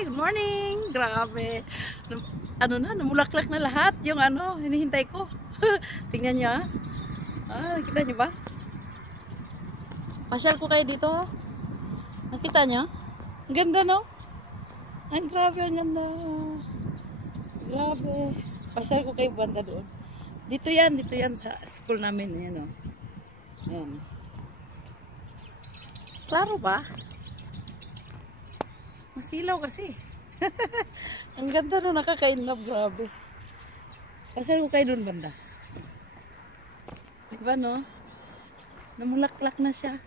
Hi! Good morning! Grabe. Ano na, namulaklak na lahat yung ano, hinihintay ko. Tingnan nyo ah. Nakita nyo ba? Pasyal ko kayo dito. Nakita nyo? Ang ganda no? Ay, grabe, ang ganda. Grabe. Pasyal ko kayo banda doon. Dito yan sa school namin. Ayan o. Ayan. Klaro ba? Masilaw kasi. Ang ganda no, nakaka-inlove, grabe. Pasyal ko kayo doon banda. Diba no? Namulaklak na siya.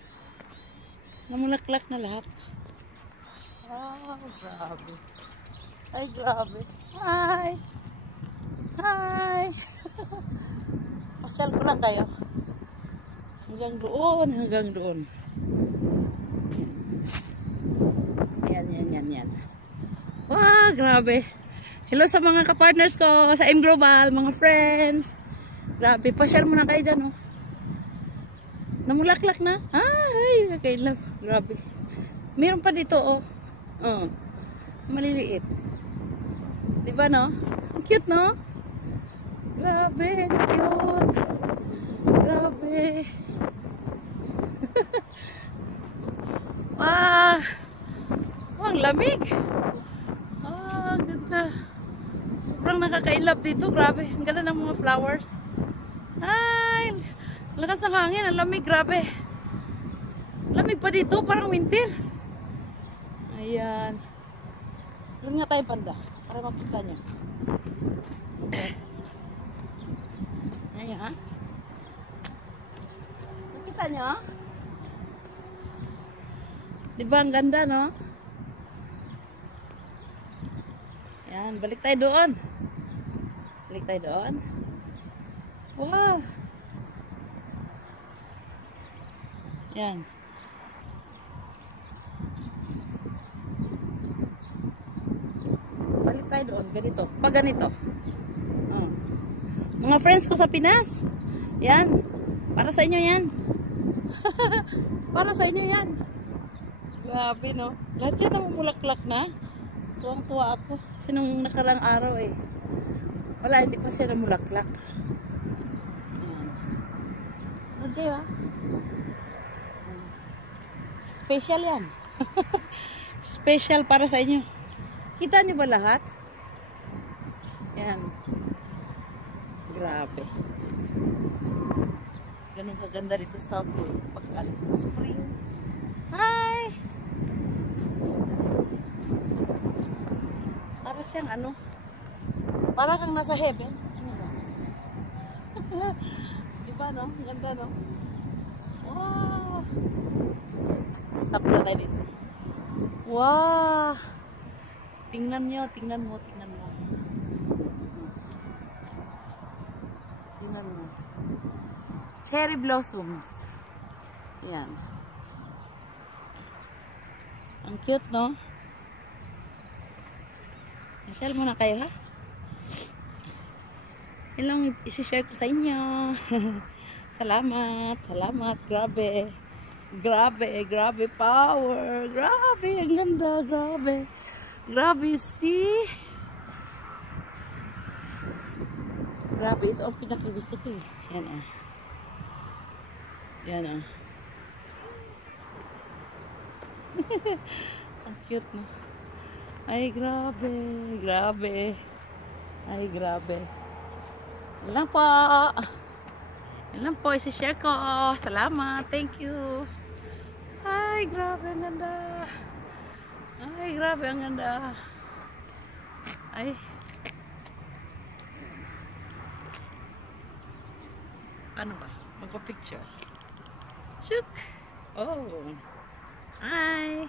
Namulaklak na lahat. Grabe. Ay, grabe. Hi! Hi! Pasyal ko lang kayo. Hanggang doon, hanggang doon. Yan. Wow, grabe. Hello sa mga kapartners ko, sa M Global, mga friends. Grabe, pasyal muna kayo dyan, oh. Namulaklak na. Ay, nakaka-inlove. Grabe. Meron pa dito, oh. Oh. Maliliit. Diba, no? Ang cute, no? Grabe, cute. Grabe. Ang lamig. Ang ganda. Sobrang nakaka-inlove dito. Grabe. Ang ganda ng mga flowers. Ay, lakas ng hangin. Ang lamig. Grabe. Lamig pa dito. Parang winter. Ayan. Doon nga tayo banda. Para makita nyo. Ayan ha. Makita nyo ha. Diba ang ganda no? Yan, balik tayo doon. Balik tayo doon. Wow. Yan. Balik tayo doon. Ganito. Pag ganito. Oh. Mga friends ko sa Pinas. Yan. Para sa inyo yan. Para sa inyo yan. Grabe no. Lahat yan namumulaklak na. Tuwang-tuwa ako. Kasi nung nakarang araw eh. Wala, hindi pa siya namulaklak. Ayan. Ano kayo ah? Special yan. Special para sa inyo. Kita niyo ba lahat? Yan. Grabe. Ganun kaganda dito sa South Pole. Pag spring. Hi! Para siyang ano? Para kang nasa heaven. Ano ba? Diba no? Ganda no? Wow! Stop na tayo dito. Wow! Tingnan nyo, tingnan mo. Tingnan mo. Cherry blossoms. Yan. Ang cute, no? Masyal muna kayo, ha? Yan lang isi-share ko sa inyo. Salamat. Grabe. Grabe power. Grabe, ang ganda. Grabe, see? Grabe, ito ang pinakagusto ko eh. Yan ah. Yan ah. Ang cute no. Ay grabe. Ay grabe. Yan lang po. Isi-share ko. Salamat. Thank you. Ay grabe, ang ganda. Ay. Ano ba? Magpa-picture. Chuk! Oh! Hi!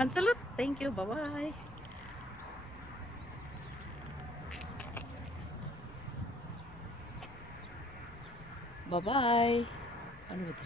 Hansalut! Thank you! Bye-bye! Bye-bye! Ano ba ito?